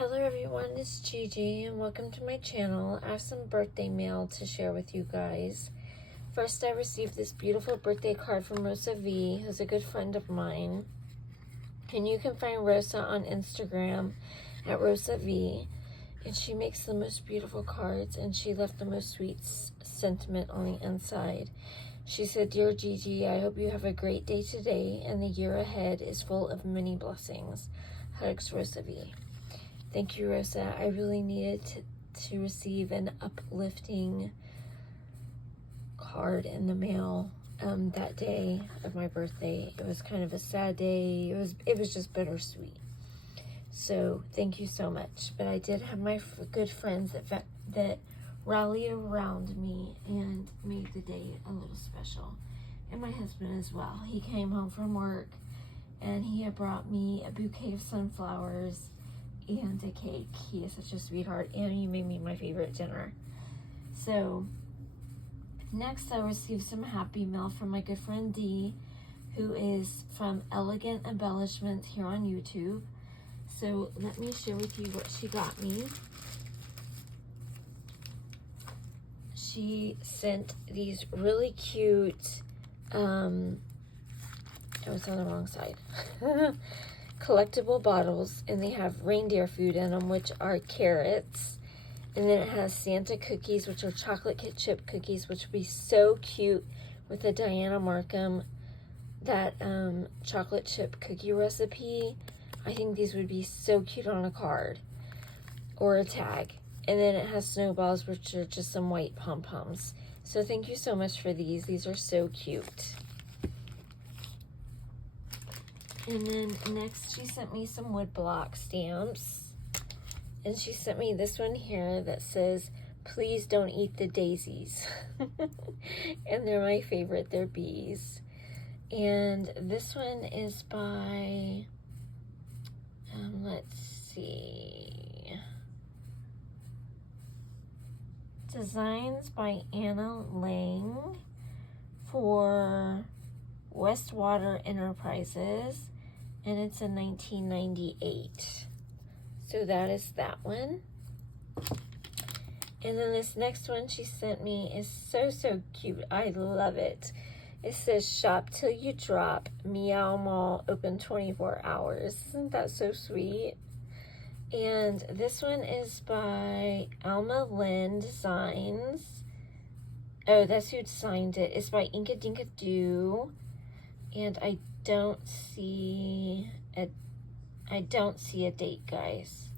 Hello everyone, it's Gigi and welcome to my channel. I have some birthday mail to share with you guys. First, I received this beautiful birthday card from Rosa V, who's a good friend of mine. And you can find Rosa on Instagram at Rosa V. And she makes the most beautiful cards, and she left the most sweet sentiment on the inside. She said, "Dear Gigi, I hope you have a great day today and the year ahead is full of many blessings. Hugs, Rosa V." Thank you, Rosa. I really needed to receive an uplifting card in the mail that day of my birthday. It was kind of a sad day. It was just bittersweet. So thank you so much. But I did have my good friends that rallied around me and made the day a little special. And my husband as well. He came home from work and he had brought me a bouquet of sunflowers and a cake. He is such a sweetheart, and he made me my favorite dinner. So next, I received some happy mail from my good friend Dee, who is from Elegant Embellishments here on YouTube. So let me share with you what she got me. She sent these really cute, I was on the wrong side, collectible bottles, and they have reindeer food in them, which are carrots. And then it has Santa cookies, which are chocolate chip cookies, which would be so cute with the Diana Markham, that chocolate chip cookie recipe. I think these would be so cute on a card or a tag. And then it has snowballs, which are just some white pom-poms. So thank you so much for these. These are so cute. And then next, she sent me some wood block stamps. And she sent me this one here that says, "Please don't eat the daisies." And they're my favorite. They're bees. And this one is by, let's see, Designs by Anna Lang for Westwater Enterprises, and it's a 1998. So that is that one. And then this next one she sent me is so cute. I love it. It says, "Shop till you drop. Meow Mall open 24 hours. Isn't that so sweet? And this one is by Alma Lynn Designs. Oh, that's who signed it. It's by Inka Dinka Doo. And I don't see a date, guys.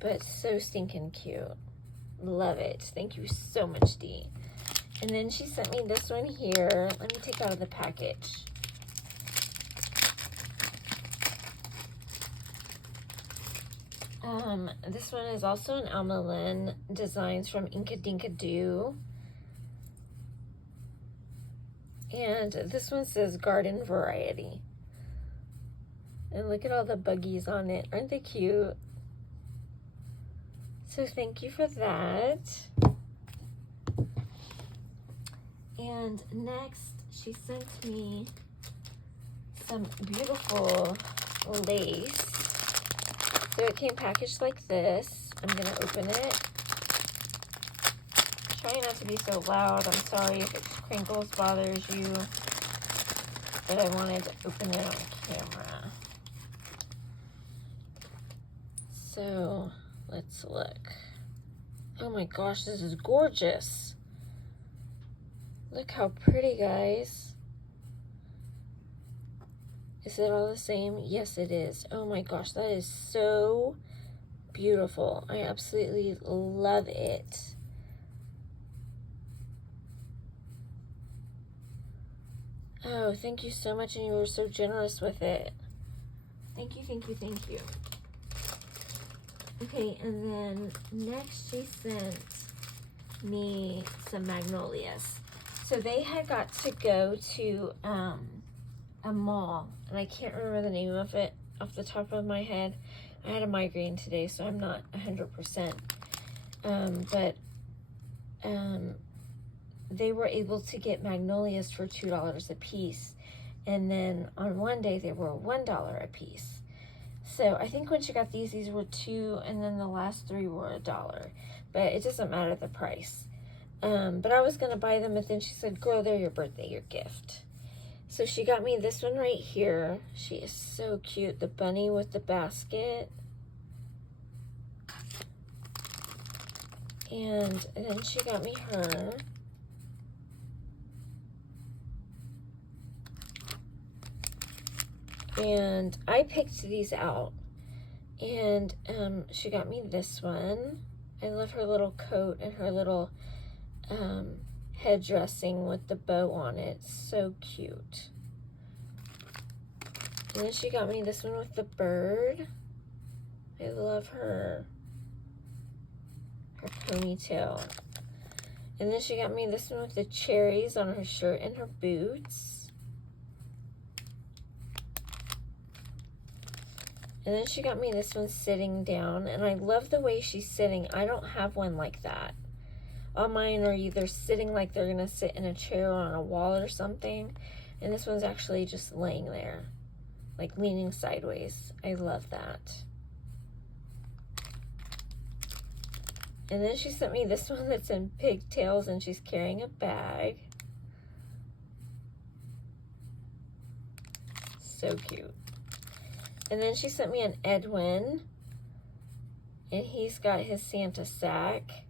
But so stinking cute. Love it. Thank you so much, Dee. And then she sent me this one here. Let me take out of the package. This one is also an Alma Lynn Designs from Inka Dinka Doo. And this one says garden variety. And look at all the buggies on it. Aren't they cute? So thank you for that. And next, she sent me some beautiful lace. So it came packaged like this. I'm gonna open it. Try not to be so loud. I'm sorry if it crinkles, bothers you, but I wanted to open it on camera. So let's look. Oh my gosh, this is gorgeous. Look how pretty, guys. Is it all the same? Yes, it is. Oh my gosh, that is so beautiful. I absolutely love it. Oh, thank you so much, and you were so generous with it. Thank you, thank you, thank you. Okay, and then next she sent me some magnolias. So they had got to go to a mall, and I can't remember the name of it off the top of my head. I had a migraine today, so I'm not 100%. But they were able to get magnolias for $2 a piece. And then on one day, they were $1 a piece. So I think when she got these were $2, and then the last 3 were $1. But it doesn't matter the price. But I was going to buy them, but then she said, girl, they're your birthday, your gift. So she got me this one right here. She is so cute. The bunny with the basket. And then she got me her. And I picked these out. And she got me this one. I love her little coat and her little head dressing with the bow on it. So cute. And then she got me this one with the bird. I love her ponytail. And then she got me this one with the cherries on her shirt and her boots. And then she got me this one sitting down, and I love the way she's sitting. I don't have one like that. All mine are either sitting like they're gonna sit in a chair or on a wall or something, and this one's actually just laying there, like leaning sideways. I love that. And then she sent me this one that's in pigtails, and she's carrying a bag. So cute. And then she sent me an Edwin, and he's got his Santa sack.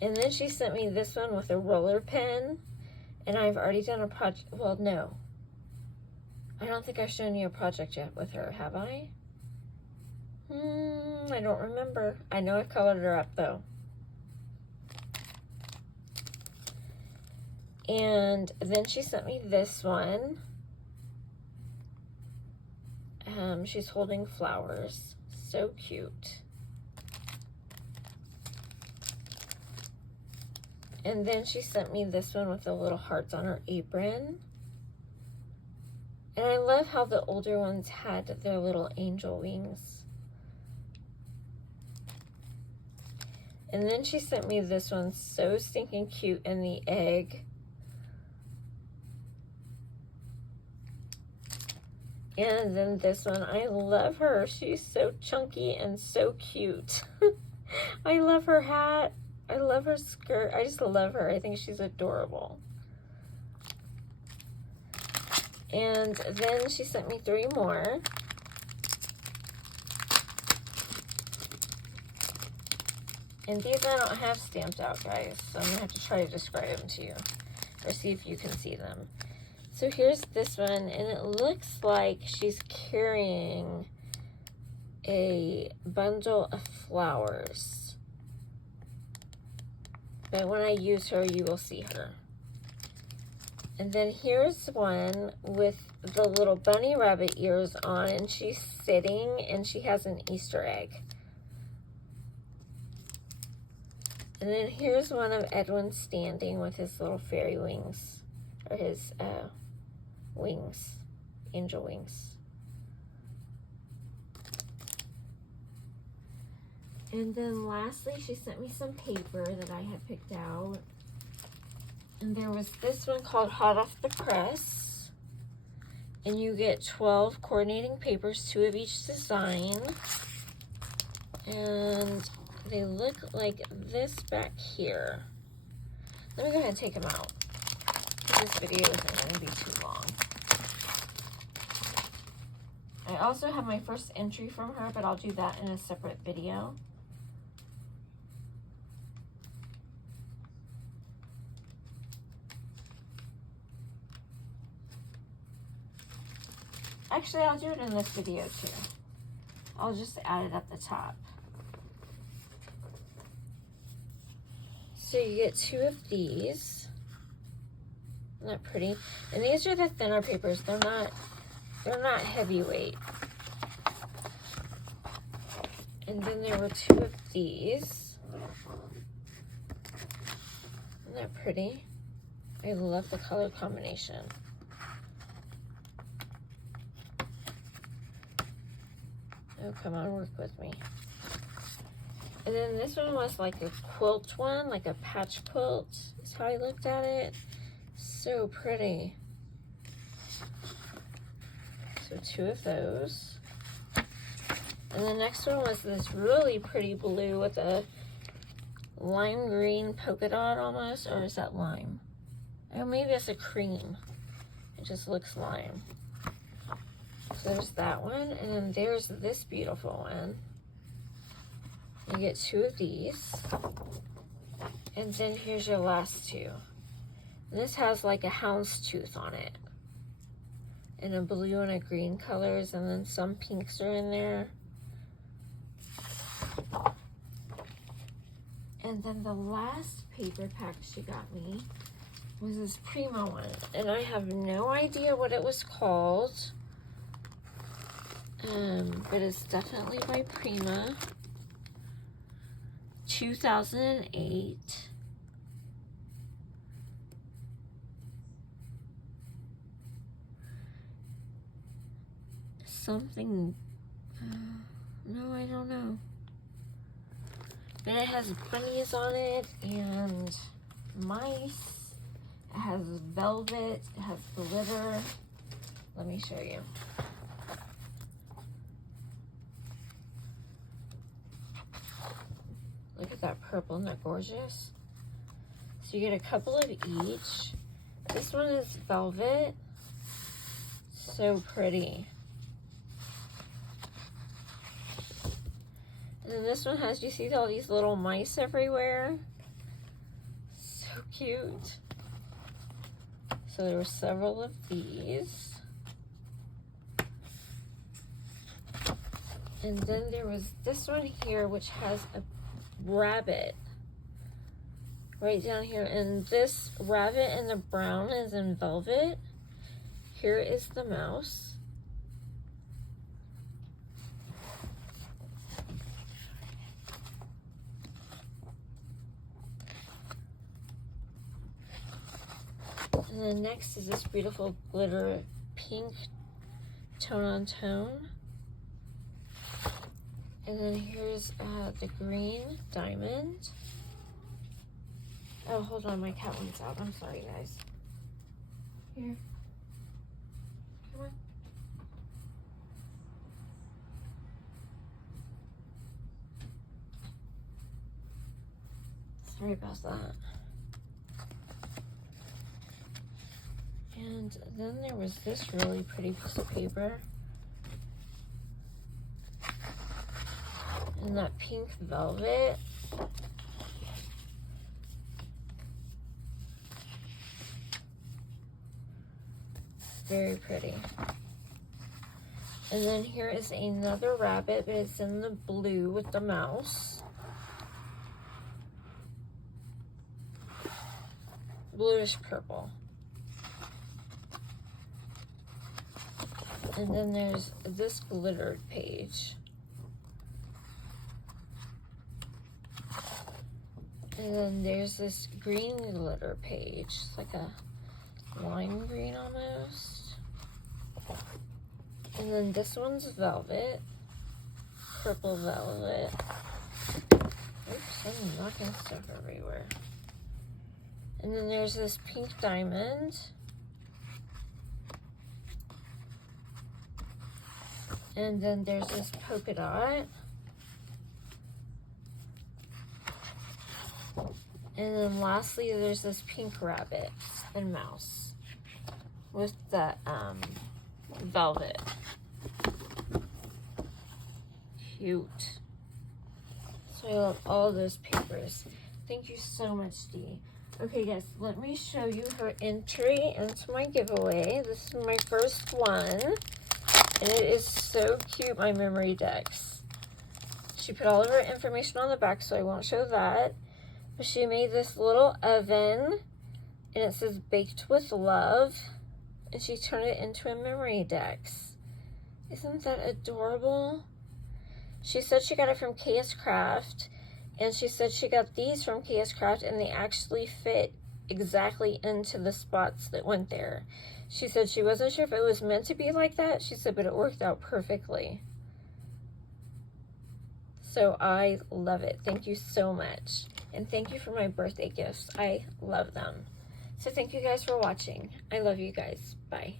And then she sent me this one with a roller pen, and I've already done a project. Well, no. I don't think I've shown you a project yet with her, have I? I don't remember. I know I colored her up, though. And then she sent me this one. She's holding flowers. So cute. And then she sent me this one with the little hearts on her apron. And I love how the older ones had their little angel wings. And then she sent me this one, so stinking cute, in the egg. And then this one, I love her. She's so chunky and so cute. I love her hat. I love her skirt. I just love her. I think she's adorable. And then she sent me 3 more. And these I don't have stamped out, guys. So I'm going to have to try to describe them to you. Or see if you can see them. So here's this one. And it looks like she's carrying a bundle of flowers. But when I use her, you will see her. And then here's one with the little bunny rabbit ears on, and she's sitting, and she has an Easter egg. And then here's one of Edwin standing with his little fairy wings, or his wings, angel wings. And then lastly, she sent me some paper that I had picked out. And there was this one called Hot Off the Press. And you get 12 coordinating papers, 2 of each design. And they look like this back here. Let me go ahead and take them out, because this video isn't going to be too long. I also have my first entry from her, but I'll do that in a separate video. Actually, I'll do it in this video too. I'll just add it at the top. So you get 2 of these. Isn't that pretty? And these are the thinner papers. They're not heavyweight. And then there were 2 of these. Isn't that pretty? I love the color combination. Oh, come on, work with me. And then this one was like a quilt one, like a patch quilt, is how I looked at it. So pretty. So 2 of those. And the next one was this really pretty blue with a lime green polka dot almost, or is that lime? Oh, maybe it's a cream. It just looks lime. So there's that one, and then there's this beautiful one. You get 2 of these. And then here's your last 2. And this has like a houndstooth on it. And a blue and a green colors, and then some pinks are in there. And then the last paper pack she got me was this Prima one. And I have no idea what it was called. But it's definitely by Prima. 2008. Something, no, I don't know. But it has bunnies on it and mice. It has velvet, it has glitter. Let me show you. Look at that purple, isn't that gorgeous? So you get a couple of each. This one is velvet. So pretty. And then this one has, you see all these little mice everywhere? So cute. So there were several of these. And then there was this one here, which has a rabbit right down here. And this rabbit in the brown is in velvet. Here is the mouse. And then next is this beautiful glitter pink tone on tone. And then here's the green diamond. Oh, hold on, my cat wants out. I'm sorry, guys. Here. Come on. Sorry about that. And then there was this really pretty piece of paper. And that pink velvet. Very pretty. And then here is another rabbit, but it's in the blue with the mouse. Bluish purple. And then there's this glittered page. And then there's this green glitter page. It's like a lime green almost. And then this one's velvet. Purple velvet. Oops, I'm knocking stuff everywhere. And then there's this pink diamond. And then there's this polka dot. And then lastly, there's this pink rabbit and mouse with the velvet. Cute. So I love all those papers. Thank you so much, Dee. Okay, guys, let me show you her entry into my giveaway. This is my first one. And it is so cute, my memory decks. She put all of her information on the back, so I won't show that. But she made this little oven, and it says baked with love. And she turned it into a memory decks. Isn't that adorable? She said she got it from KS Craft, and she said she got these from KS Craft, and they actually fit exactly into the spots that went there. She said she wasn't sure if it was meant to be like that. She said, but it worked out perfectly. So I love it. Thank you so much. And thank you for my birthday gifts. I love them. So thank you guys for watching. I love you guys. Bye.